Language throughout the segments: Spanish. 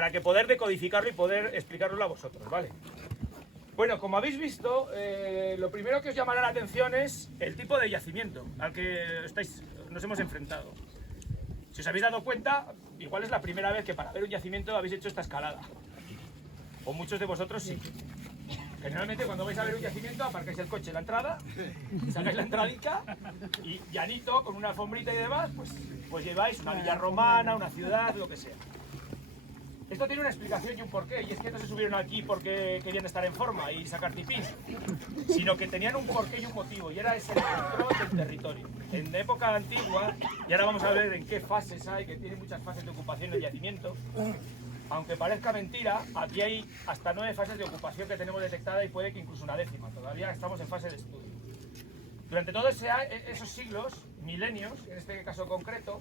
para que poder decodificarlo y poder explicarlo a vosotros, ¿vale? Bueno, como habéis visto, lo primero que os llamará la atención es el tipo de yacimiento al que nos hemos enfrentado. Si os habéis dado cuenta, igual es la primera vez que para ver un yacimiento habéis hecho esta escalada. O muchos de vosotros sí. Generalmente cuando vais a ver un yacimiento aparcáis el coche en la entrada, sacáis la entradica y llanito, con una alfombrita y demás, pues lleváis una villa romana, una ciudad, lo que sea. Esto tiene una explicación y un porqué, y es que no se subieron aquí porque querían estar en forma y sacar tipín, sino que tenían un porqué y un motivo, y era ese el control del territorio. En época antigua, y ahora vamos a ver en qué fases hay, que tiene muchas fases de ocupación del yacimiento, aunque parezca mentira, aquí hay hasta 9 fases de ocupación que tenemos detectada y puede que incluso una 10ª, todavía estamos en fase de estudio. Durante todos esos siglos, milenios, en este caso concreto,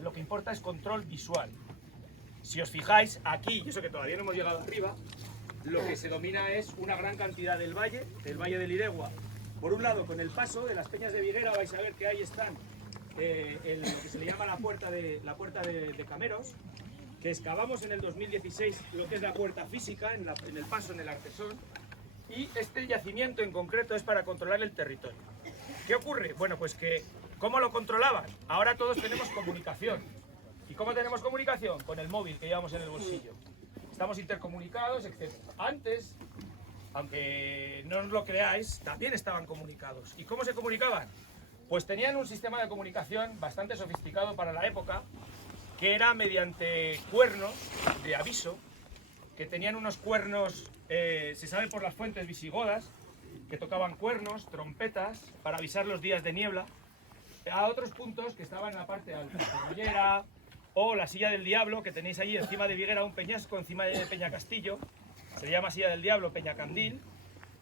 lo que importa es control visual. Si os fijáis, aquí, y eso que todavía no hemos llegado arriba, lo que se domina es una gran cantidad del valle del Iregua. Por un lado, con el paso de las Peñas de Viguera, vais a ver que ahí están lo que se le llama la puerta de Cameros, que excavamos en el 2016 lo que es la puerta física, en el paso, en el artesón, y este yacimiento en concreto es para controlar el territorio. ¿Qué ocurre? Bueno, pues que, ¿cómo lo controlaban? Ahora todos tenemos comunicación. ¿Y cómo tenemos comunicación? Con el móvil que llevamos en el bolsillo. Estamos intercomunicados, etc. Antes, aunque no os lo creáis, también estaban comunicados. ¿Y cómo se comunicaban? Pues tenían un sistema de comunicación bastante sofisticado para la época, que era mediante cuernos de aviso, que tenían unos cuernos, se sabe por las fuentes visigodas, que tocaban cuernos, trompetas, para avisar los días de niebla, a otros puntos que estaban en la parte alta, Cebollera, o la Silla del Diablo, que tenéis ahí encima de Viguera, un peñasco encima de Peñacastillo, se llama Silla del Diablo, Peñacandil,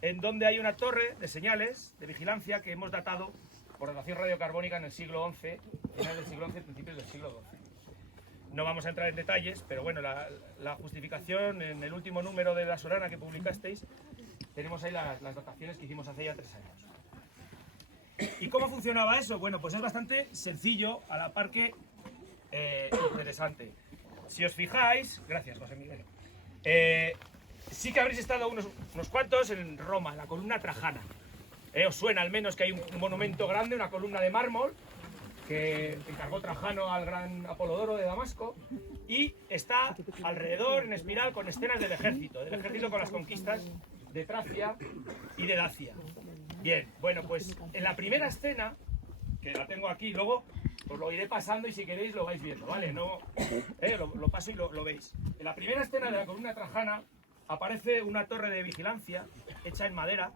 en donde hay una torre de señales de vigilancia que hemos datado por datación radiocarbónica en el siglo XI, finales del siglo XI, principios del siglo XII. No vamos a entrar en detalles, pero bueno, la justificación en el último número de La Solana que publicasteis, tenemos ahí las dataciones que hicimos hace ya 3 años. ¿Y cómo funcionaba eso? Bueno, pues es bastante sencillo, a la par que interesante. Si os fijáis, gracias José Miguel, sí que habréis estado unos cuantos en Roma, en la columna Trajana. Os suena al menos que hay un monumento grande, una columna de mármol, que encargó Trajano al gran Apolodoro de Damasco, y está alrededor en espiral con escenas del ejército con las conquistas de Tracia y de Dacia. Bien, bueno, pues en la primera escena, que la tengo aquí, luego os lo iré pasando y si queréis lo vais viendo, ¿vale? No, lo paso y lo veis. En la primera escena de la columna Trajana aparece una torre de vigilancia hecha en madera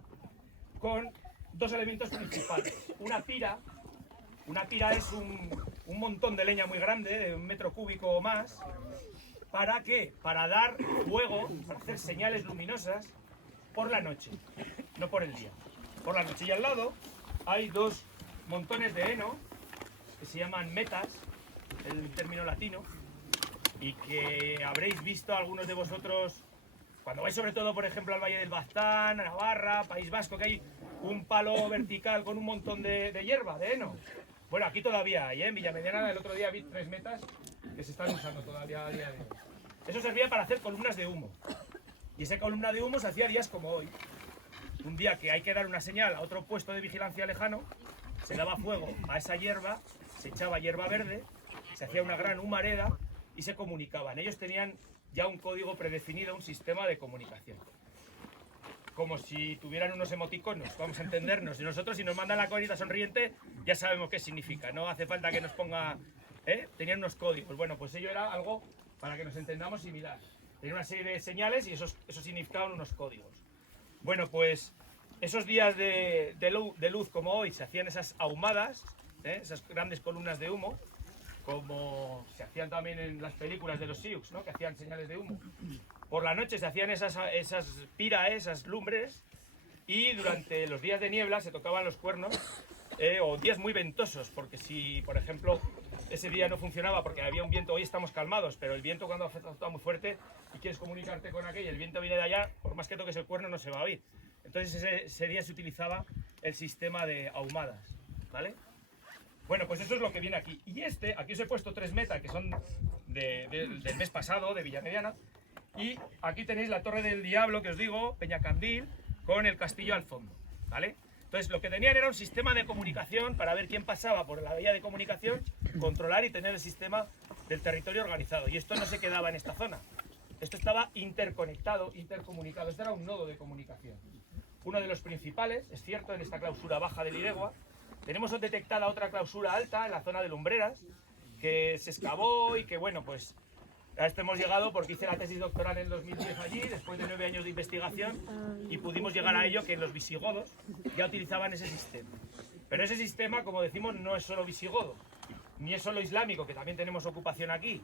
con 2 elementos principales. Una pira es un montón de leña muy grande, de 1 metro cúbico o más. ¿Para qué? Para dar fuego, para hacer señales luminosas por la noche, no por el día, por la noche. Y al lado hay 2 montones de heno, que se llaman metas, el término latino, y que habréis visto algunos de vosotros cuando vais sobre todo, por ejemplo, al Valle del Baztán, a Navarra, País Vasco, que hay un palo vertical con un montón de hierba, de heno. Bueno, aquí todavía hay, en Villamediana el otro día vi 3 metas que se están usando todavía a día de hoy. Eso servía para hacer columnas de humo. Y esa columna de humo se hacía días como hoy. Un día que hay que dar una señal a otro puesto de vigilancia lejano, se daba fuego a esa hierba, se echaba hierba verde, se hacía una gran humareda y se comunicaban. Ellos tenían ya un código predefinido, un sistema de comunicación. Como si tuvieran unos emoticonos, vamos a entendernos. Y nosotros, si nos mandan la carita sonriente, ya sabemos qué significa. No hace falta que nos ponga... Tenían unos códigos. Bueno, pues ello era algo, para que nos entendamos, similar. Tenía una serie de señales y esos significaban unos códigos. Bueno, pues esos días de luz como hoy se hacían esas ahumadas, esas grandes columnas de humo, como se hacían también en las películas de los Sioux, ¿no? Que hacían señales de humo. Por la noche se hacían esas piraes, esas lumbres, y durante los días de niebla se tocaban los cuernos, o días muy ventosos, porque si, por ejemplo, ese día no funcionaba porque había un viento, hoy estamos calmados, pero el viento cuando está muy fuerte y quieres comunicarte con aquello, el viento viene de allá, por más que toques el cuerno no se va a oír. Entonces ese día se utilizaba el sistema de ahumadas, ¿vale? Bueno, pues eso es lo que viene aquí. Y aquí os he puesto 3 metas, que son del mes pasado, de Villamediana. Y aquí tenéis la Torre del Diablo, que os digo, Peñacandil, con el castillo al fondo, ¿vale? Entonces lo que tenían era un sistema de comunicación para ver quién pasaba por la vía de comunicación, controlar y tener el sistema del territorio organizado. Y esto no se quedaba en esta zona. Esto estaba interconectado, intercomunicado. Esto era un nodo de comunicación. Uno de los principales, es cierto, en esta clausura baja del Iregua. Tenemos detectada otra clausura alta en la zona de Lumbreras, que se excavó y que, bueno, pues a esto hemos llegado porque hice la tesis doctoral en 2010 allí, después de 9 años de investigación, y pudimos llegar a ello que los visigodos ya utilizaban ese sistema. Pero ese sistema, como decimos, no es solo visigodo, ni es solo islámico, que también tenemos ocupación aquí,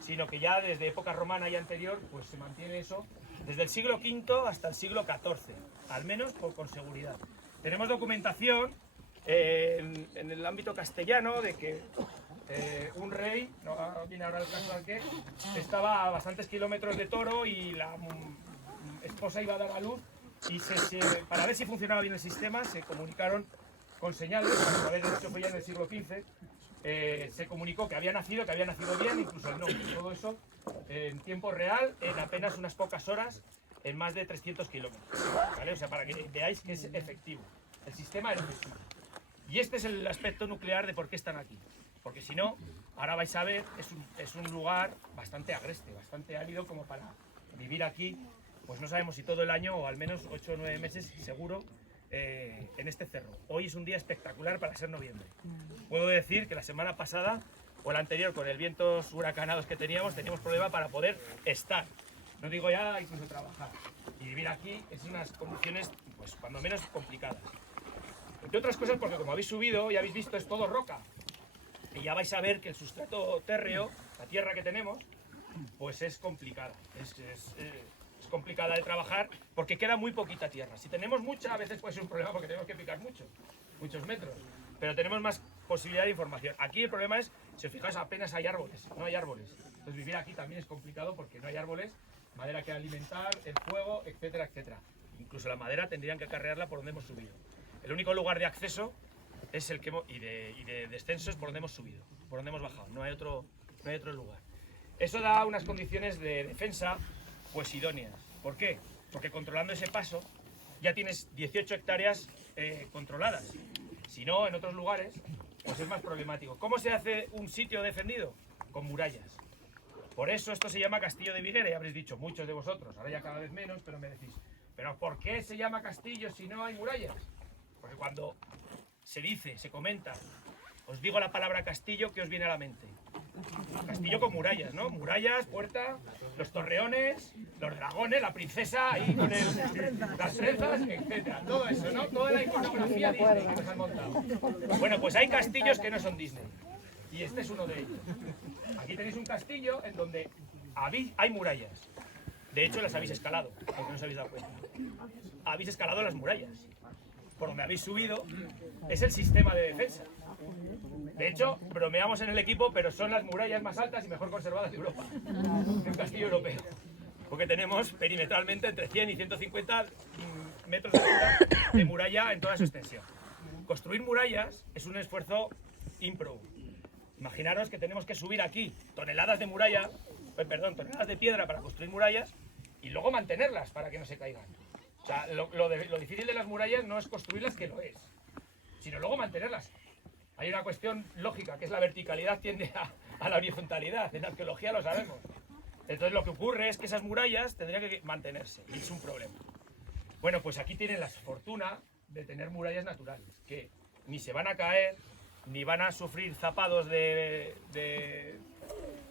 sino que ya desde época romana y anterior, pues se mantiene eso desde el siglo V hasta el siglo XIV, al menos con seguridad. Tenemos documentación en el ámbito castellano de que un rey, no viene ahora el caso al que, estaba a bastantes kilómetros de Toro y la esposa iba a dar a luz y para ver si funcionaba bien el sistema se comunicaron con señales, a ver, de hecho fue ya en el siglo XV, se comunicó que había nacido bien, incluso el nombre, todo eso en tiempo real, en apenas unas pocas horas, en más de 300 kilómetros, ¿vale? O sea, para que veáis que es efectivo, el sistema era efectivo. Y este es el aspecto nuclear de por qué están aquí. Porque si no, ahora vais a ver, es un lugar bastante agreste, bastante árido como para vivir aquí, pues no sabemos si todo el año o al menos 8 o 9 meses seguro en este cerro. Hoy es un día espectacular para ser noviembre. Puedo decir que la semana pasada o la anterior, con el vientos huracanados que teníamos problema para poder estar. No digo ya incluso trabajar. Y vivir aquí es unas condiciones, pues cuando menos complicadas. Entre otras cosas porque como habéis subido y habéis visto es todo roca. Y ya vais a ver que el sustrato térreo, la tierra que tenemos, pues es complicada. Es complicada de trabajar porque queda muy poquita tierra. Si tenemos mucha, a veces puede ser un problema porque tenemos que picar muchos metros. Pero tenemos más posibilidad de información. Aquí el problema es, si os fijáis, apenas hay árboles, no hay árboles. Entonces vivir aquí también es complicado porque no hay árboles, madera que alimentar, el fuego, etcétera, etcétera. Incluso la madera tendrían que acarrearla por donde hemos subido. El único lugar de acceso es el que y de descenso es por donde hemos subido, por donde hemos bajado, no hay otro lugar. Eso da unas condiciones de defensa pues idóneas. ¿Por qué? Porque controlando ese paso ya tienes 18 hectáreas controladas. Si no, en otros lugares, pues es más problemático. ¿Cómo se hace un sitio defendido? Con murallas. Por eso esto se llama Castillo de Viguera, ya habréis dicho muchos de vosotros, ahora ya cada vez menos, pero me decís, ¿pero por qué se llama castillo si no hay murallas? Porque cuando se comenta, os digo la palabra castillo, ¿qué os viene a la mente? Castillo con murallas, ¿no? Murallas, puerta, los torreones, los dragones, la princesa ahí con las trenzas, etc. Todo eso, ¿no? Toda la iconografía Disney que nos han montado. Bueno, pues hay castillos que no son Disney. Y este es uno de ellos. Aquí tenéis un castillo en donde hay murallas. De hecho, las habéis escalado, aunque no os habéis dado cuenta. Habéis escalado las murallas. Por donde habéis subido es el sistema de defensa. De hecho, bromeamos en el equipo, pero son las murallas más altas y mejor conservadas de Europa. Un castillo europeo. Porque tenemos perimetralmente entre 100 y 150 metros de altura de muralla en toda su extensión. Construir murallas es un esfuerzo ímprobo. Imaginaros que tenemos que subir aquí toneladas de toneladas de piedra para construir murallas y luego mantenerlas para que no se caigan. O sea, lo difícil de las murallas no es construirlas, que lo es, sino luego mantenerlas. Hay una cuestión lógica, que es la verticalidad tiende a la horizontalidad. En arqueología lo sabemos. Entonces lo que ocurre es que esas murallas tendrían que mantenerse, y es un problema. Bueno, pues aquí tienen la fortuna de tener murallas naturales, que ni se van a caer, ni van a sufrir zapados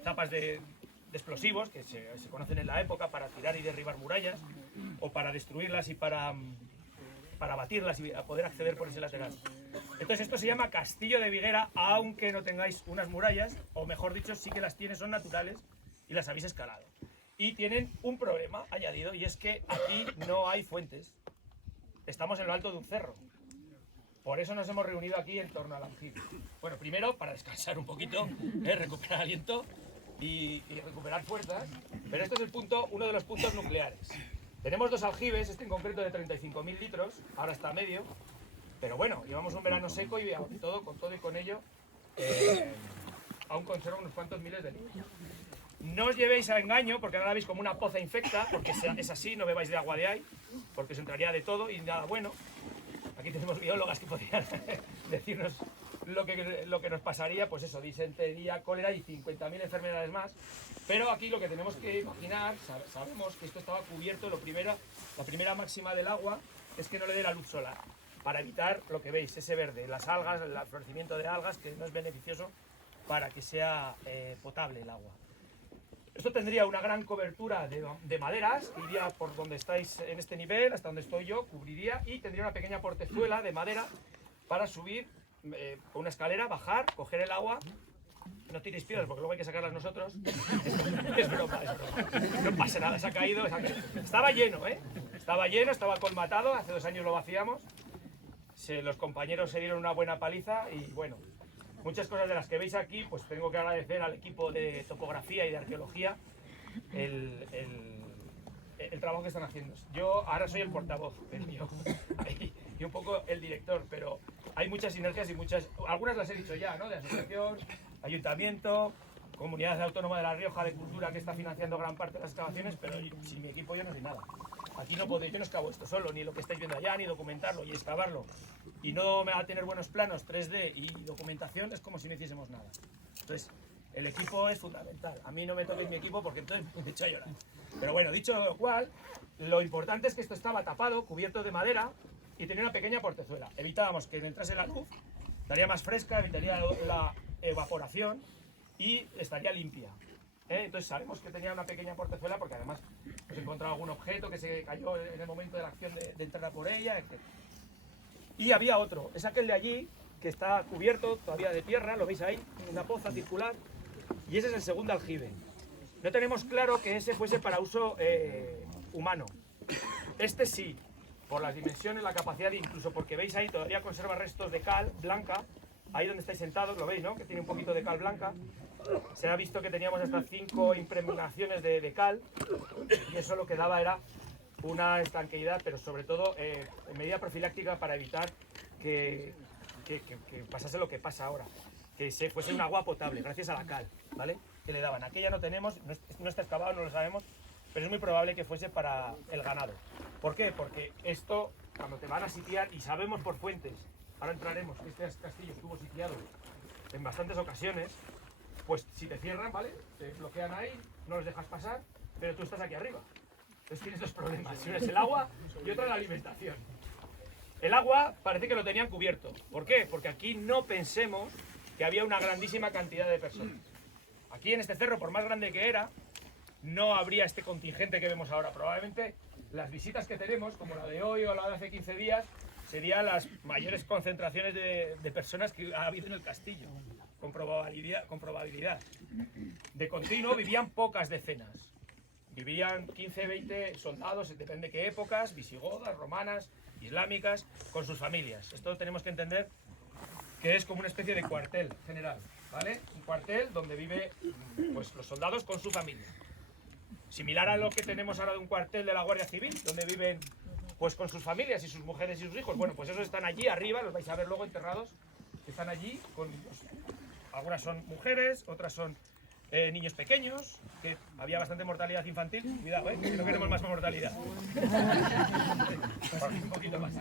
zapas de explosivos, que se conocen en la época para tirar y derribar murallas, o para destruirlas y para batirlas y poder acceder por ese lateral. Entonces esto se llama Castillo de Viguera, aunque no tengáis unas murallas, o mejor dicho, sí que las tiene, son naturales y las habéis escalado. Y tienen un problema añadido, y es que aquí no hay fuentes. Estamos en lo alto de un cerro. Por eso nos hemos reunido aquí en torno al aljibe. Bueno, primero para descansar un poquito, recuperar aliento y recuperar fuerzas, pero este es uno de los puntos nucleares. Tenemos dos aljibes, este en concreto de 35.000 litros, ahora está a medio, pero bueno, llevamos un verano seco y con todo y con ello, aún conserva unos cuantos miles de litros. No os llevéis a engaño, porque ahora la veis como una poza infecta, porque es así, no bebáis de agua de ahí, porque os entraría de todo y nada bueno. Aquí tenemos biólogas que podrían decirnos lo que nos pasaría, pues eso, disentería, cólera y 50.000 enfermedades más. Pero aquí lo que tenemos que imaginar, sabemos que esto estaba cubierto, la primera máxima del agua es que no le dé la luz solar, para evitar lo que veis, ese verde, las algas, el florecimiento de algas, que no es beneficioso para que sea potable el agua. Esto tendría una gran cobertura de maderas, que iría por donde estáis en este nivel, hasta donde estoy yo, cubriría, y tendría una pequeña portezuela de madera para subir con una escalera, bajar, coger el agua. No tiréis piedras porque luego hay que sacarlas nosotros. Es broma, es broma. No pasa nada, se ha caído. Estaba lleno, ¿eh? Estaba lleno, estaba colmatado, hace 2 años lo vaciamos. Los compañeros se dieron una buena paliza y bueno, muchas cosas de las que veis aquí, pues tengo que agradecer al equipo de topografía y de arqueología el trabajo que están haciendo. Yo ahora soy el portavoz y un poco el director, pero hay muchas sinergias y algunas las he dicho ya, ¿no? De asociación, ayuntamiento, Comunidad Autónoma de La Rioja de Cultura, que está financiando gran parte de las excavaciones, pero sin mi equipo yo no soy nada. Aquí no podéis, yo no excavo esto solo, ni lo que estáis viendo allá, ni documentarlo y excavarlo. Y no me va a tener buenos planos 3D y documentación, es como si no hiciésemos nada. Entonces, el equipo es fundamental. A mí no me toquéis mi equipo porque entonces me echo a llorar. Pero bueno, dicho lo cual, lo importante es que esto estaba tapado, cubierto de madera y tenía una pequeña portezuela. Evitábamos que entrase la luz, estaría más fresca, evitaría la evaporación y estaría limpia. Entonces sabemos que tenía una pequeña portezuela porque además hemos encontrado algún objeto que se cayó en el momento de la acción de entrar por ella, etc. Y había otro, es aquel de allí que está cubierto todavía de tierra, lo veis ahí, una poza circular, y ese es el segundo aljibe. No tenemos claro que ese fuese para uso humano. Este sí, por las dimensiones, la capacidad, incluso porque veis ahí todavía conserva restos de cal blanca. Ahí donde estáis sentados, lo veis, ¿no? Que tiene un poquito de cal blanca. Se ha visto que teníamos hasta 5 impregnaciones de cal y eso lo que daba era una estanqueidad, pero sobre todo en medida profiláctica para evitar que pasase lo que pasa ahora, que se fuese un agua potable gracias a la cal, ¿vale? Que le daban. Aquella no tenemos, no está excavado, no lo sabemos, pero es muy probable que fuese para el ganado. ¿Por qué? Porque esto, cuando te van a sitiar, y sabemos por fuentes, ahora entraremos, que este castillo estuvo sitiado en bastantes ocasiones, pues si te cierran, ¿vale? Te bloquean ahí, no los dejas pasar, pero tú estás aquí arriba. Entonces tienes 2 problemas, uno es el agua y otro la alimentación. El agua parece que lo tenían cubierto. ¿Por qué? Porque aquí no pensemos que había una grandísima cantidad de personas. Aquí en este cerro, por más grande que era, no habría este contingente que vemos ahora. Probablemente las visitas que tenemos, como la de hoy o la de hace 15 días, serían las mayores concentraciones de personas que ha habido en el castillo, con probabilidad. De continuo vivían pocas decenas. Vivían 15, 20 soldados, depende de qué épocas, visigodas, romanas, islámicas, con sus familias. Esto tenemos que entender que es como una especie de cuartel general, ¿vale? Un cuartel donde viven pues, los soldados con su familia. Similar a lo que tenemos ahora de un cuartel de la Guardia Civil, donde viven pues con sus familias y sus mujeres y sus hijos. Bueno, pues esos están allí arriba, los vais a ver luego enterrados, están allí, algunas son mujeres, otras son niños pequeños, que había bastante mortalidad infantil. Cuidado, que no queremos más mortalidad. Un poquito más.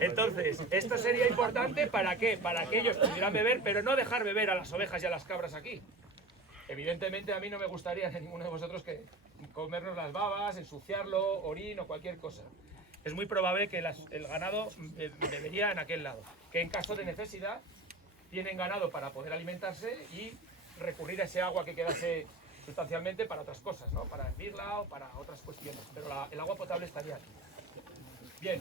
Entonces, esto sería importante ¿para qué? Para que ellos pudieran beber, pero no dejar beber a las ovejas y a las cabras aquí. Evidentemente a mí no me gustaría a ninguno de vosotros que comernos las babas, ensuciarlo, orín o cualquier cosa. Es muy probable que el ganado bebería en aquel lado, que en caso de necesidad tienen ganado para poder alimentarse y recurrir a ese agua que quedase sustancialmente para otras cosas, ¿no? Para hervirla o para otras cuestiones, pero el agua potable estaría aquí. Bien,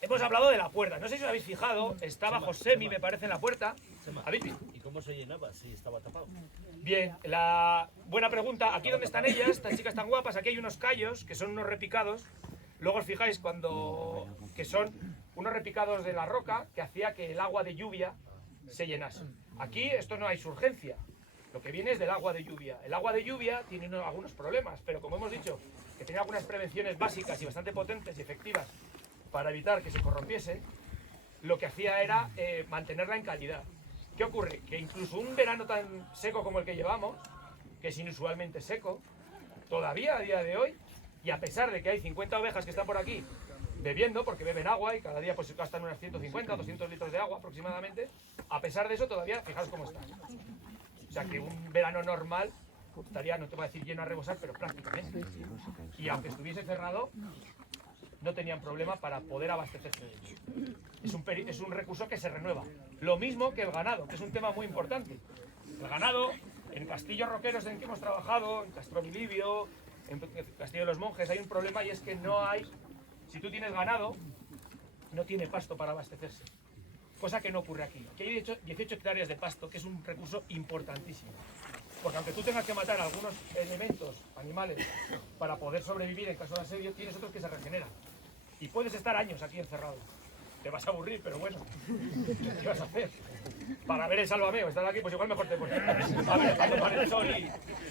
hemos hablado de la puerta, no sé si os habéis fijado, estaba Josemi, me parece, en la puerta. ¿Habéis visto? ¿Y cómo se llenaba si estaba tapado? Bien, buena pregunta. Aquí donde están ellas, estas chicas tan guapas, aquí hay unos callos que son unos repicados. Luego os fijáis que son unos repicados de la roca que hacía que el agua de lluvia se llenase. Aquí esto no hay surgencia, lo que viene es del agua de lluvia. El agua de lluvia tiene algunos problemas, pero como hemos dicho, que tiene algunas prevenciones básicas y bastante potentes y efectivas para evitar que se corrompiese, lo que hacía era mantenerla en calidad. ¿Qué ocurre? Que incluso un verano tan seco como el que llevamos, que es inusualmente seco, todavía a día de hoy, y a pesar de que hay 50 ovejas que están por aquí bebiendo, porque beben agua y cada día pues gastan unas 150 o 200 litros de agua aproximadamente, a pesar de eso todavía, fijaos cómo está. O sea que un verano normal estaría, no te voy a decir lleno a rebosar, pero prácticamente. Y aunque estuviese cerrado, no tenían problema para poder abastecerse de ello. Es un recurso que se renueva. Lo mismo que el ganado, que es un tema muy importante. El ganado, en castillos roqueros en que hemos trabajado, en Castrovillibio, en Castillo de los Monjes, hay un problema y es que no hay, si tú tienes ganado, no tiene pasto para abastecerse. Cosa que no ocurre aquí. Aquí hay 18 hectáreas de pasto, que es un recurso importantísimo. Porque aunque tú tengas que matar algunos elementos, animales, para poder sobrevivir en caso de asedio, tienes otros que se regeneran. Y puedes estar años aquí encerrado. Te vas a aburrir, pero bueno, ¿qué vas a hacer? Para ver el Sálvame o estar aquí, pues igual mejor te pones a ver cuando sale el sol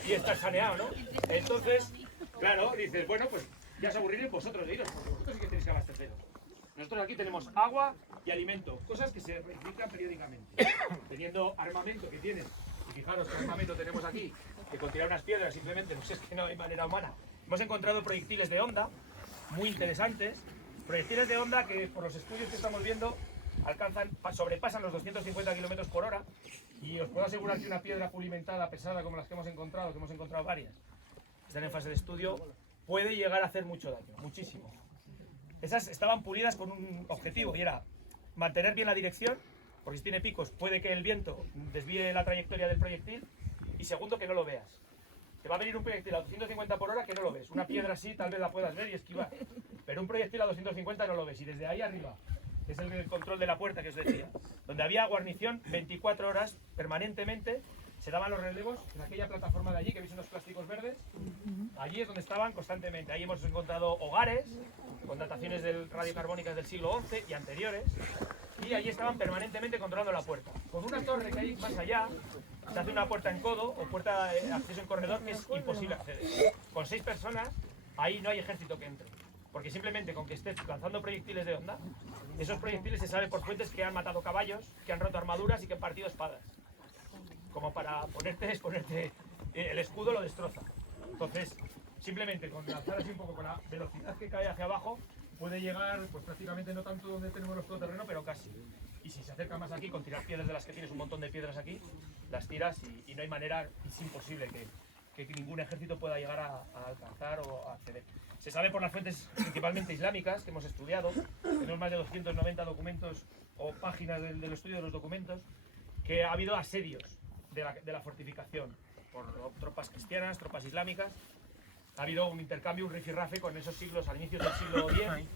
y estás saneado, ¿no? Entonces, claro, dices, bueno, pues ya os aburriréis vosotros de iros, porque vosotros sí que tenéis que abasteceros. Nosotros aquí tenemos agua y alimento, cosas que se reciclan periódicamente. Teniendo armamento que tienen, y fijaros qué armamento tenemos aquí, que con tirar unas piedras simplemente, pues es que no hay manera humana. Hemos encontrado proyectiles de onda, muy interesantes, proyectiles de onda que por los estudios que estamos viendo sobrepasan los 250 km por hora, y os puedo asegurar que una piedra pulimentada pesada como las que hemos encontrado varias, están en fase de estudio, puede llegar a hacer mucho daño, muchísimo. Esas estaban pulidas con un objetivo y era mantener bien la dirección, porque si tiene picos puede que el viento desvíe la trayectoria del proyectil, y segundo, que no lo veas. Te va a venir un proyectil a 250 por hora que no lo ves. Una piedra así tal vez la puedas ver y esquivar, pero un proyectil a 250 no lo ves. Y desde ahí arriba, que es el control de la puerta que os decía, donde había guarnición 24 horas permanentemente, se daban los relevos en aquella plataforma de allí, que veis unos plásticos verdes. Allí es donde estaban constantemente. Ahí hemos encontrado hogares con dataciones radiocarbónicas del siglo XI y anteriores, y allí estaban permanentemente controlando la puerta. Con una torre que hay más allá, se hace una puerta en codo o puerta de acceso en corredor que es imposible acceder. Con 6 personas, ahí no hay ejército que entre, porque simplemente con que estés lanzando proyectiles de onda, esos proyectiles se sabe por fuentes que han matado caballos, que han roto armaduras y que han partido espadas. Como para exponerte el escudo lo destroza. Entonces, simplemente con lanzar así un poco con la velocidad que cae hacia abajo, puede llegar pues prácticamente no tanto donde tenemos los todoterreno, pero casi. Y si se acerca más aquí, con tirar piedras de las que tienes un montón de piedras aquí, las tiras y no hay manera, es imposible que ningún ejército pueda llegar a alcanzar o a acceder. Se sabe por las fuentes principalmente islámicas que hemos estudiado, tenemos más de 290 documentos o páginas del estudio de los documentos, que ha habido asedios de la fortificación por tropas cristianas, tropas islámicas. Ha habido un intercambio, un rifirrafe con esos siglos, al inicio del siglo X,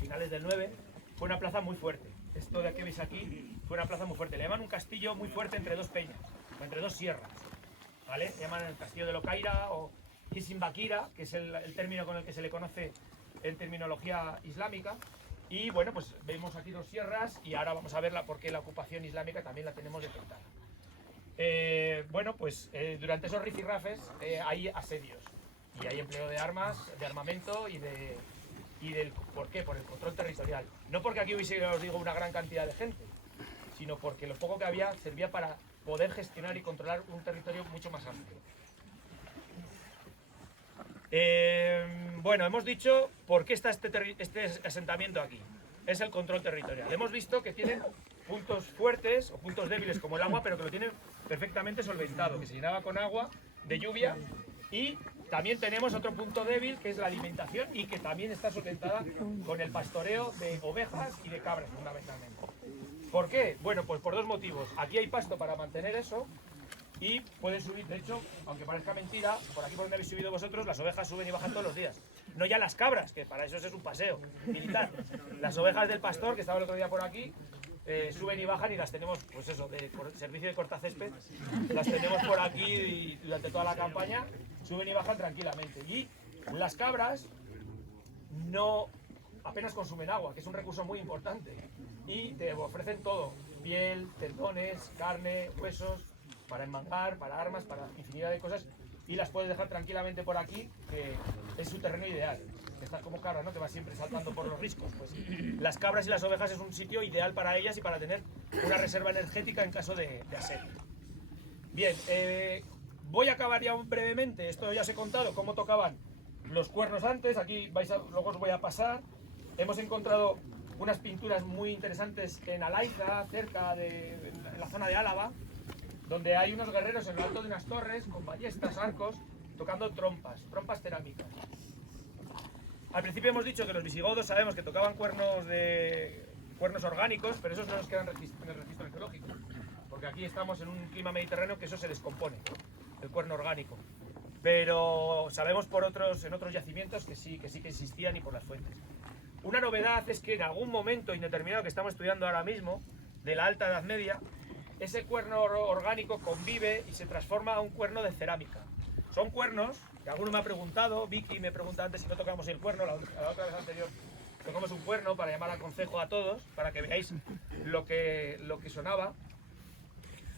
finales del 9. Fue una plaza muy fuerte. Esto de que veis aquí fue una plaza muy fuerte. Le llaman un castillo muy fuerte entre dos peñas, o entre dos sierras, ¿vale? Le llaman el castillo de Locaira o Hisin Bakira, que es el término con el que se le conoce en terminología islámica. Y bueno, pues vemos aquí dos sierras y ahora vamos a ver por qué la ocupación islámica también la tenemos detectada. Bueno, pues durante esos rifirrafes hay asedios y hay empleo de armas, de armamento y del ¿por qué? Por el control territorial. No porque aquí hubiese, os digo, una gran cantidad de gente, sino porque lo poco que había servía para poder gestionar y controlar un territorio mucho más amplio. Bueno, hemos dicho por qué está este asentamiento aquí. Es el control territorial. Hemos visto que tienen puntos fuertes o puntos débiles como el agua, pero que lo tienen perfectamente solventado, que se llenaba con agua de lluvia. Y también tenemos otro punto débil, que es la alimentación, y que también está solventada con el pastoreo de ovejas y de cabras, fundamentalmente. ¿Por qué? Bueno, pues por dos motivos. Aquí hay pasto para mantener eso, y pueden subir, de hecho, aunque parezca mentira, por aquí por donde habéis subido vosotros, las ovejas suben y bajan todos los días. No ya las cabras, que para eso es un paseo militar. Las ovejas del pastor, que estaba el otro día por aquí, suben y bajan y las tenemos, pues eso, por servicio de cortacésped, las tenemos por aquí y durante toda la campaña, suben y bajan tranquilamente. Y las cabras apenas consumen agua, que es un recurso muy importante, y te ofrecen todo, piel, tendones, carne, huesos, para enmangar, para armas, para infinidad de cosas y las puedes dejar tranquilamente por aquí, que es su terreno ideal. Está como cabra, ¿no? Que va siempre saltando por los riscos. Pues las cabras y las ovejas es un sitio ideal para ellas y para tener una reserva energética en caso de asedio. Bien, voy a acabar ya brevemente. Esto ya os he contado cómo tocaban los cuernos antes. Aquí luego os voy a pasar. Hemos encontrado unas pinturas muy interesantes en Alaiza, en la zona de Álava, donde hay unos guerreros en lo alto de unas torres con ballestas, arcos, tocando trompas cerámicas. Al principio hemos dicho que los visigodos sabemos que tocaban cuernos orgánicos, pero esos no nos quedan en el registro arqueológico, porque aquí estamos en un clima mediterráneo que eso se descompone, el cuerno orgánico. Pero sabemos en otros yacimientos que sí que existían y por las fuentes. Una novedad es que en algún momento indeterminado que estamos estudiando ahora mismo, de la Alta Edad Media, ese cuerno orgánico convive y se transforma a un cuerno de cerámica. Son cuernos, que alguno me ha preguntado, Vicky me pregunta antes si no tocamos el cuerno, la otra vez anterior tocamos un cuerno para llamar al consejo a todos, para que veáis lo que sonaba.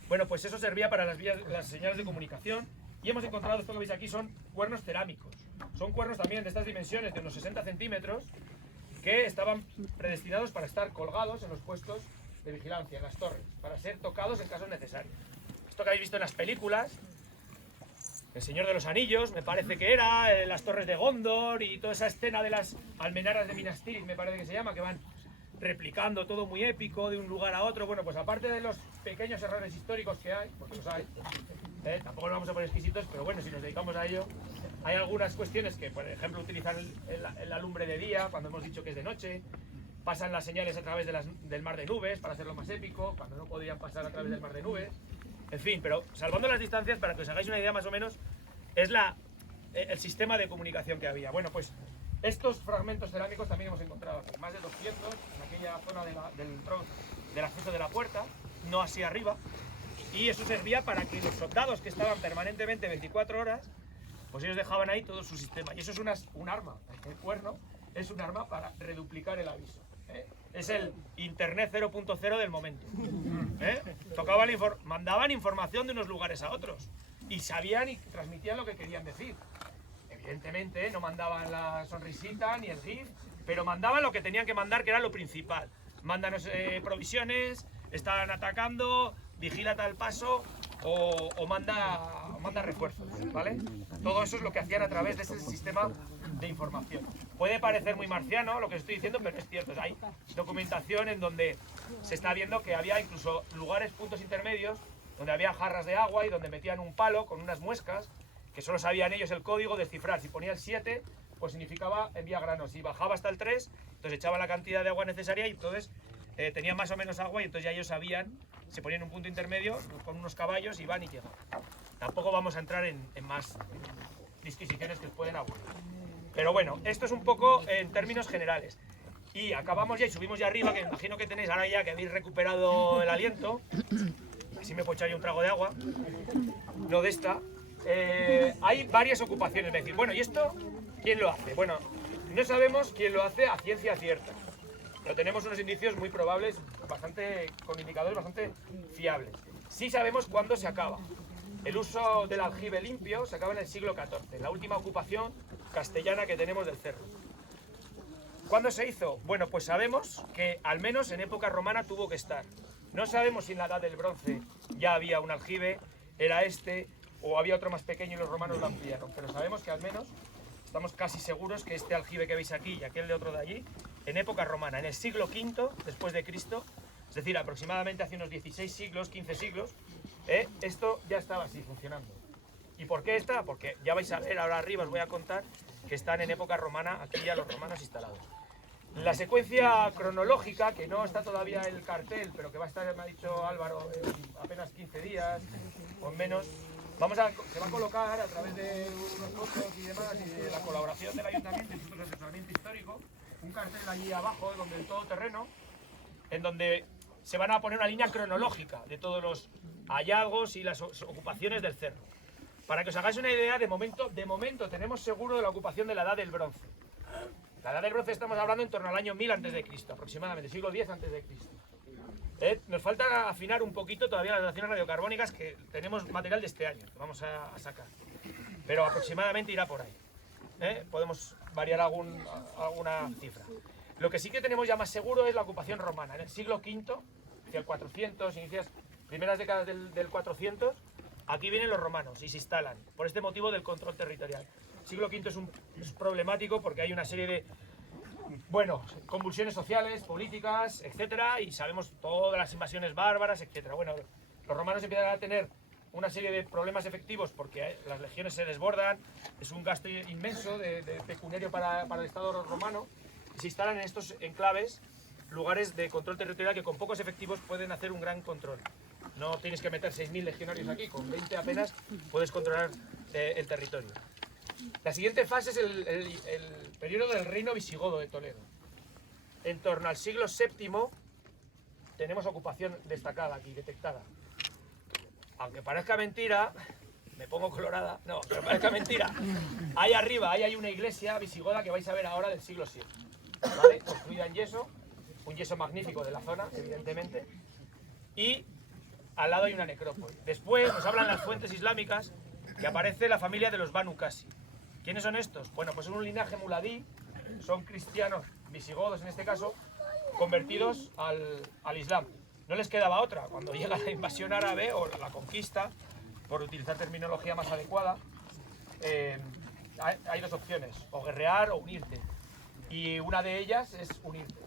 Bueno, pues eso servía para las señales de comunicación, y hemos encontrado esto que veis aquí, son cuernos cerámicos. Son cuernos también de estas dimensiones, de unos 60 centímetros, que estaban predestinados para estar colgados en los puestos de vigilancia, en las torres, para ser tocados en casos necesarios. Esto que habéis visto en las películas, El Señor de los Anillos, me parece que era, las torres de Gondor y toda esa escena de las almenaras de Minas Tirith, me parece que se llama, que van replicando todo muy épico de un lugar a otro. Bueno, pues aparte de los pequeños errores históricos que hay, porque los hay, tampoco nos vamos a poner exquisitos, pero bueno, si nos dedicamos a ello, hay algunas cuestiones que, por ejemplo, utilizan la lumbre de día cuando hemos dicho que es de noche, pasan las señales a través del mar de nubes para hacerlo más épico, cuando no podían pasar a través del mar de nubes. En fin, pero salvando las distancias, para que os hagáis una idea más o menos, es el sistema de comunicación que había. Bueno, pues estos fragmentos cerámicos también hemos encontrado aquí, más de 200 en aquella zona del acceso de la puerta, no así arriba, y eso servía para que los soldados que estaban permanentemente 24 horas, pues ellos dejaban ahí todo su sistema. Y eso es un arma, el cuerno es un arma para reduplicar el aviso. Es el Internet 0.0 del momento. Mandaban información de unos lugares a otros y sabían y transmitían lo que querían decir. Evidentemente no mandaban la sonrisita ni el GIF, pero mandaban lo que tenían que mandar, que era lo principal. Mándanos provisiones, están atacando, vigila tal paso o manda refuerzos, ¿vale? Todo eso es lo que hacían a través de ese sistema de información. Puede parecer muy marciano lo que estoy diciendo, pero es cierto. Hay documentación en donde se está viendo que había incluso lugares, puntos intermedios, donde había jarras de agua y donde metían un palo con unas muescas, que solo sabían ellos el código descifrar. Si ponía el 7, pues significaba envía granos. Si bajaba hasta el 3, entonces echaban la cantidad de agua necesaria y entonces tenían más o menos agua y entonces ya ellos sabían, se ponían un punto intermedio con unos caballos y van y llegan. Tampoco vamos a entrar en más disquisiciones que os pueden aburrir. Pero bueno, esto es un poco en términos generales. Y acabamos ya y subimos ya arriba, que imagino que tenéis ahora ya que habéis recuperado el aliento. Así me puedo echar yo un trago de agua, no de esta. Hay varias ocupaciones. Es decir, bueno, ¿y esto quién lo hace? Bueno, no sabemos quién lo hace a ciencia cierta, pero tenemos unos indicios muy probables, con indicadores bastante fiables. Sí sabemos cuándo se acaba. El uso del aljibe limpio se acaba en el siglo XIV, la última ocupación castellana que tenemos del cerro. ¿Cuándo se hizo? Bueno, pues sabemos que al menos en época romana tuvo que estar. No sabemos si en la Edad del Bronce ya había un aljibe, era o había otro más pequeño y los romanos lo ampliaron, pero sabemos que al menos estamos casi seguros que este aljibe que veis aquí y aquel de otro de allí, en época romana, en el siglo V después de Cristo, es decir, aproximadamente hace unos 16 siglos, 15 siglos, esto ya estaba así funcionando. ¿Y por qué está? Porque ya vais a ver, ahora arriba os voy a contar que están en época romana aquí ya los romanos instalados. La secuencia cronológica, que no está todavía el cartel, pero que va a estar, me ha dicho Álvaro, en apenas 15 días o menos, se va a colocar a través de unos fotos y demás y de la colaboración del Ayuntamiento y nosotros de asesoramiento histórico, un cartel allí abajo, donde el todoterreno, en donde se van a poner una línea cronológica de todos los hallazgos y las ocupaciones del cerro. Para que os hagáis una idea, de momento tenemos seguro de la ocupación de la Edad del Bronce. La Edad del Bronce estamos hablando en torno al año 1000 a.C., aproximadamente, siglo X a.C. Nos falta afinar un poquito todavía las daciones radiocarbónicas, que tenemos material de este año, que vamos a sacar. pero aproximadamente irá por ahí. Podemos variar alguna cifra. Lo que sí que tenemos ya más seguro es la ocupación romana. En el siglo V, hacia el 400, primeras décadas del 400, aquí vienen los romanos y se instalan, por este motivo del control territorial. El siglo V es problemático porque hay una serie de convulsiones sociales, políticas, etcétera, y sabemos todas las invasiones bárbaras, etcétera. Bueno, los romanos empiezan a tener una serie de problemas efectivos porque las legiones se desbordan, es un gasto inmenso de pecuniario para el Estado romano, y se instalan en estos enclaves, lugares de control territorial que con pocos efectivos pueden hacer un gran control. No tienes que meter 6.000 legionarios aquí, con 20 apenas puedes controlar el territorio. La siguiente fase es el periodo del reino visigodo de Toledo. En torno al siglo VII tenemos ocupación destacada aquí, detectada. Aunque parezca mentira, me pongo colorada, no, pero parezca mentira, ahí arriba hay una iglesia visigoda que vais a ver ahora del siglo VII, ¿vale? Construida en yeso, un yeso magnífico de la zona, evidentemente, y al lado hay una necrópolis. Después nos hablan las fuentes islámicas que aparece la familia de los Banu Qasi. ¿Quiénes son estos? Bueno, pues son un linaje muladí, son cristianos, visigodos en este caso, convertidos al Islam. No les quedaba otra, cuando llega la invasión árabe o la conquista, por utilizar terminología más adecuada, hay dos opciones, o guerrear o unirte. Y una de ellas es unirte,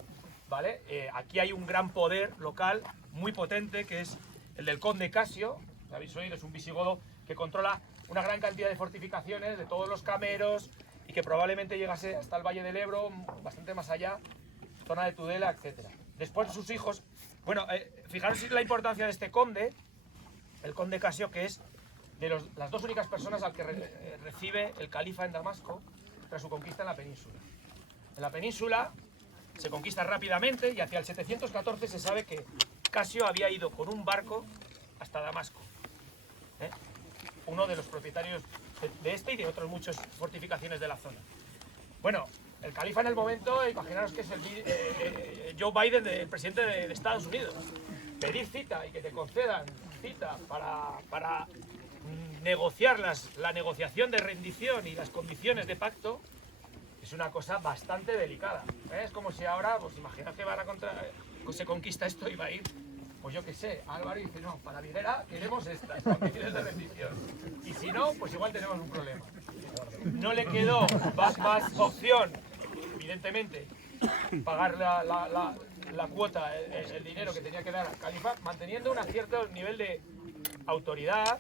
¿vale? Aquí hay un gran poder local, muy potente, que es el del conde Casio. ¿Sabéis oír? Es un visigodo que controla una gran cantidad de fortificaciones de todos los cameros y que probablemente llegase hasta el Valle del Ebro, bastante más allá, zona de Tudela, etc. Después sus hijos... Bueno, fijaros la importancia de este conde, el conde Casio, que es de las dos únicas personas al que recibe el califa en Damasco tras su conquista en la península. En la península se conquista rápidamente y hacia el 714 se sabe que Casio había ido con un barco hasta Damasco. Uno de los propietarios de este y de otras muchas fortificaciones de la zona. Bueno, el califa en el momento, imaginaros que es el Joe Biden, el presidente de Estados Unidos. Pedir cita y que te concedan cita para negociar la negociación de rendición y las condiciones de pacto es una cosa bastante delicada. Es como si ahora, pues imaginaos que se conquista esto y va a ir, pues yo qué sé, Álvaro dice, no, para Viguera queremos estas condiciones de rendición. Y si no, pues igual tenemos un problema. No le quedó más opción, evidentemente, pagar la cuota, el dinero que tenía que dar al califa, manteniendo un cierto nivel de autoridad,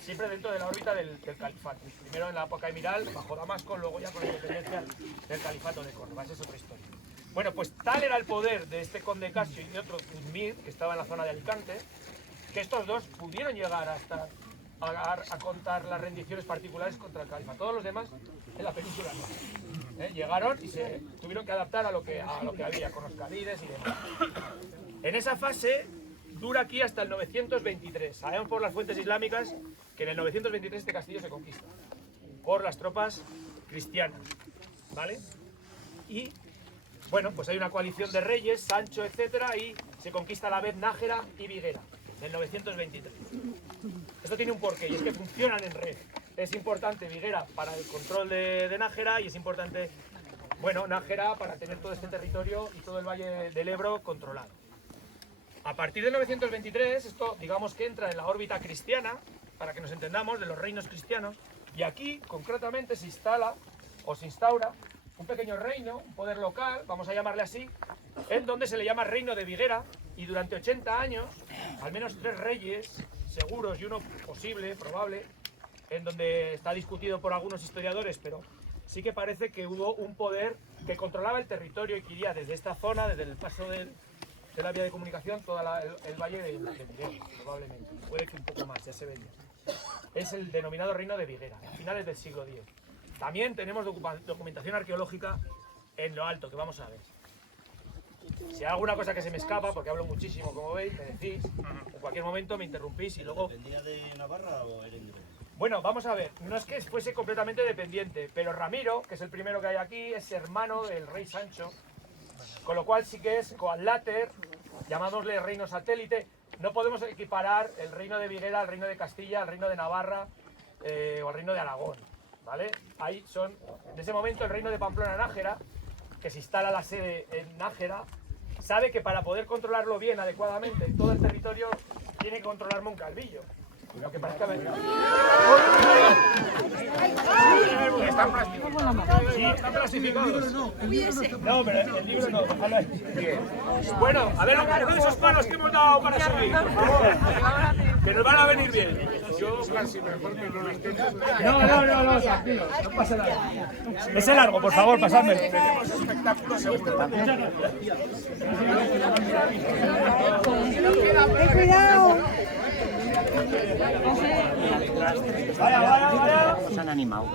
siempre dentro de la órbita del califato. Primero en la época emiral, bajo Damasco, luego ya con la independencia del califato de Córdoba. Esa es otra historia. Bueno, pues tal era el poder de este conde Casio y de otro Uzmir, que estaba en la zona de Alicante, que estos dos pudieron llegar hasta a contar las rendiciones particulares contra el califa. Todos los demás en la península no. Llegaron y se tuvieron que adaptar a lo que había, con los cadides y demás. En esa fase dura aquí hasta el 923. Sabemos por las fuentes islámicas que en el 923 este castillo se conquista por las tropas cristianas, ¿vale? Y bueno, pues hay una coalición de reyes, Sancho, etcétera, y se conquista a la vez Nájera y Viguera en el 923. Esto tiene un porqué y es que funcionan en red. Es importante Viguera para el control de Nájera y es importante, bueno, Nájera para tener todo este territorio y todo el Valle del Ebro controlado. A partir de 923, esto digamos que entra en la órbita cristiana, para que nos entendamos, de los reinos cristianos, y aquí concretamente se instala o se instaura un pequeño reino, un poder local, vamos a llamarle así, en donde se le llama Reino de Viguera, y durante 80 años, al menos 3 reyes seguros y uno posible, probable, en donde está discutido por algunos historiadores, pero sí que parece que hubo un poder que controlaba el territorio y que iría desde esta zona, desde el paso de la vía de comunicación, todo el valle de Viguera, probablemente. Puede que un poco más, ya se vería. Es el denominado Reino de Viguera, a finales del siglo X. También tenemos documentación arqueológica en lo alto, que vamos a ver. Si hay alguna cosa que se me escapa, porque hablo muchísimo, como veis, me decís, en cualquier momento me interrumpís y luego... ¿Dependía de Navarra o era inglés? Bueno, vamos a ver, no es que fuese completamente dependiente, pero Ramiro, que es el primero que hay aquí, es hermano del rey Sancho, con lo cual sí que es coadláter, llamámosle reino satélite. No podemos equiparar el reino de Viguera al reino de Castilla, al reino de Navarra, o el reino de Aragón, ¿vale? Ahí son, en ese momento, el reino de Pamplona-Nájera, que se instala la sede en Nájera, sabe que para poder controlarlo bien, adecuadamente, todo el territorio, tiene que controlar Moncalvillo. Lo que parezca mentira. Están plastificados. Sí, están plastificados. No, pero el libro no, déjalo ahí. Bueno, a ver, uno de esos palos que hemos dado para subir, por favor. Que nos van a venir bien. Yo casi mejor que no lo intentes. No, tranquilo, no pasa nada. Ese largo, por favor, pasadme. Tenemos espectáculo seguro. Muchas gracias. ¡Ten cuidado! Vaya. Se han animado.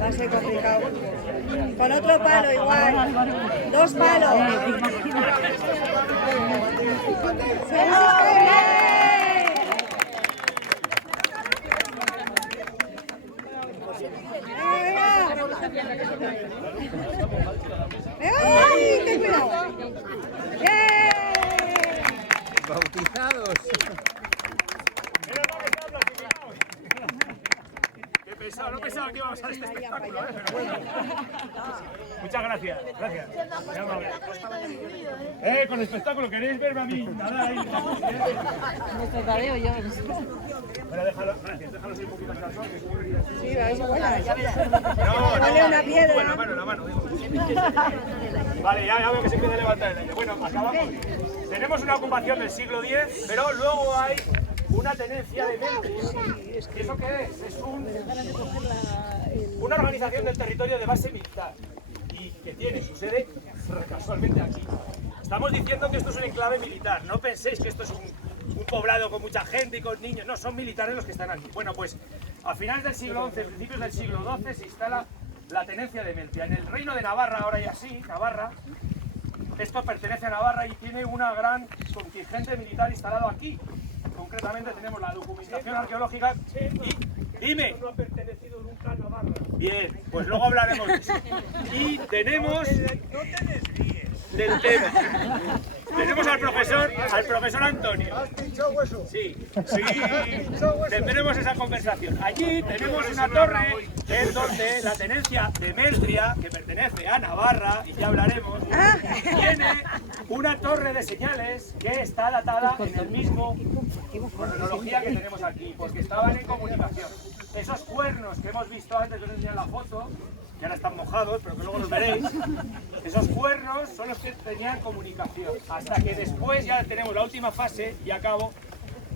Va a ser complicado. Con otro palo igual. 2 palos. ¡Ay, ten cuidado! ¡Bien! Bautizados. Qué pesado, no pensaba que íbamos a este espectáculo, pero bueno. Muchas gracias. Muy amable. Con el espectáculo, ¿queréis verme a mí? Nada, ahí. Bueno, déjalo así un poquito más alto. Sí, va a ser buena. No, Dale una piedra. Bueno, la mano, digo. Vale, ya veo que se empieza a levantar el aire. Bueno, acabamos. Tenemos una ocupación del siglo X, pero luego hay una tenencia de Meltria. ¿Y eso qué es? Es una organización del territorio de base militar y que tiene su sede casualmente aquí. Estamos diciendo que esto es un enclave militar, no penséis que esto es un poblado con mucha gente y con niños, no, son militares los que están aquí. Bueno, pues a finales del siglo XI, principios del siglo XII se instala la tenencia de Meltria. En el reino de Navarra, ahora ya sí, Navarra, esto pertenece a Navarra y tiene una gran contingente militar instalado aquí. Concretamente tenemos la documentación arqueológica y... Dime. No ha pertenecido nunca a Navarra. Bien, pues luego hablaremos de eso. Y tenemos... No te desvíes del tema. Tenemos al profesor Antonio. ¿Has pinchado hueso? Sí. Tendremos esa conversación. Allí tenemos una torre en donde la tenencia de Meltria, que pertenece a Navarra, y ya hablaremos, tiene una torre de señales que está datada en el mismo cronología que tenemos aquí, porque estaban en comunicación. Esos cuernos que hemos visto antes, que os enseñé la foto, que ahora están mojados, pero que luego los veréis, esos cuernos son los que tenían comunicación, hasta que después ya tenemos la última fase, y acabo,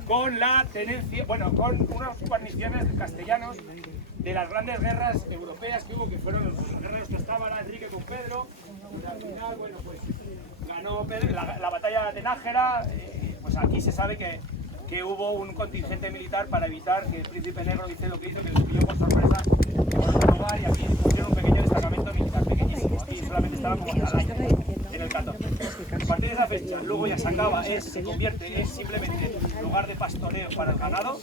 con la tenencia, bueno, con unas guarniciones castellanos de las grandes guerras europeas que hubo, que fueron los guerreros que estaban Enrique con Pedro, y al final, bueno, pues ganó Pedro, la batalla de Nájera, pues aquí se sabe que hubo un contingente militar para evitar que el príncipe negro hizo lo que hizo, que les pilló por sorpresa por otro lugar, y aquí pusieron un pequeño destacamento militar, pequeñísimo, aquí solamente estaba como atalaya, en el 14. A partir de esa fecha, luego ya se acaba, se convierte en simplemente lugar de pastoreo para el ganado,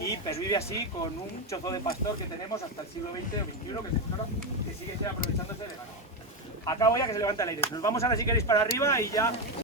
y pervive así con un chozo de pastor que tenemos hasta el siglo XX o XXI, que sigue aprovechándose de ganado. Acabo ya, que se levanta el aire. Nos vamos ahora, si queréis, para arriba y ya...